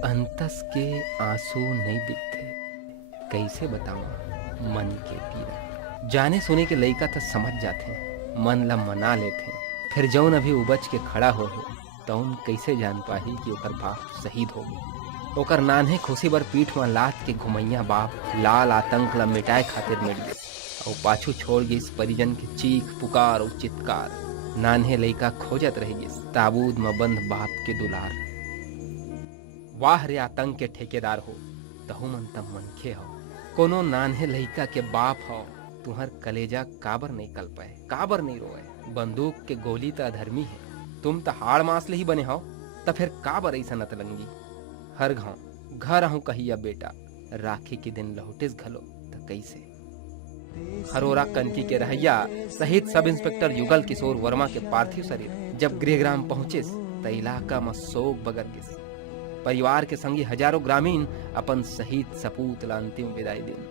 अंतस के आंसू नहीं दिखते, कैसे बताऊं मन के पीरा। जाने सुने के लइका तो समझ जाते, मन ला मना लेते, फिर जौन अभी उबज के खड़ा हो तौन कैसे जान पाही कि ओकर बाप शहीद हो गए। ओकर नान्हे खुशी बर पीठ में लात के घुमैया बाप लाल आतंक ला मिटाए खातिर मिट गए और पाछू छोड़ गई परिजन के चीख पुकार और चित्कार। नान्हे लइका खोजत रह गइस ताबूत में बंद बाप के दुलार। वाह रे आतंक के ठेकेदार हो, तहु मन तब मनखे हो। कोनो नान्हे लइका के बाप हो, तुहर कलेजा काबर नहीं कल पाए, काबर नहीं रोए। बंदूक के गोली तो अधर्मी है, तुम तो हाड़ मांस ले ही बने हो, तो फिर काबर ऐसा नतलंगी। हर गाँव घर आहूँ कहिया बेटा, राखी के दिन लौटेस घलो तो कैसे। हरोरा कनकी के रहैया शहीद सब इंस्पेक्टर युगल किशोर वर्मा के पार्थिव शरीर जब गृहग्राम पहुंचे त इलाका में शोक बगर गिस। परिवार के संगी हजारों ग्रामीण अपन शहीद सपूत ला अंतिम विदाई दिन।